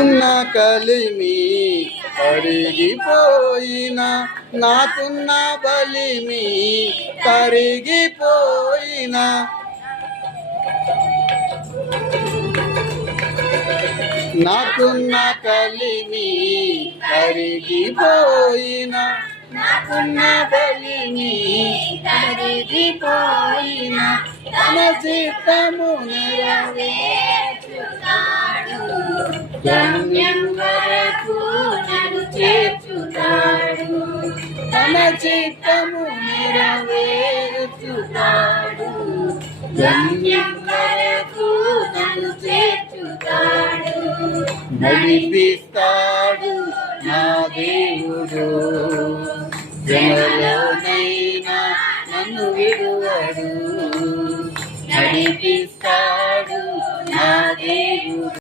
ఉన్న కలిమి కరిగిపోయిన, నాకున్న బలిమి కరిగిపోయిన, నాకున్న కలిమి కరిగిపోయిన, నాకున్న బలిమి కరిగిపోయిన, తన చిత్తము నెరవేర్చుతాడు, గమ్యం వరకు నన్ను చేర్చుతాడు, తన చిత్తము నెరవేర్చుతాడు, గమ్యం వరకు నన్ను చేర్చుతాడు, నడిపిస్తాడు నా దేవుడు జనలో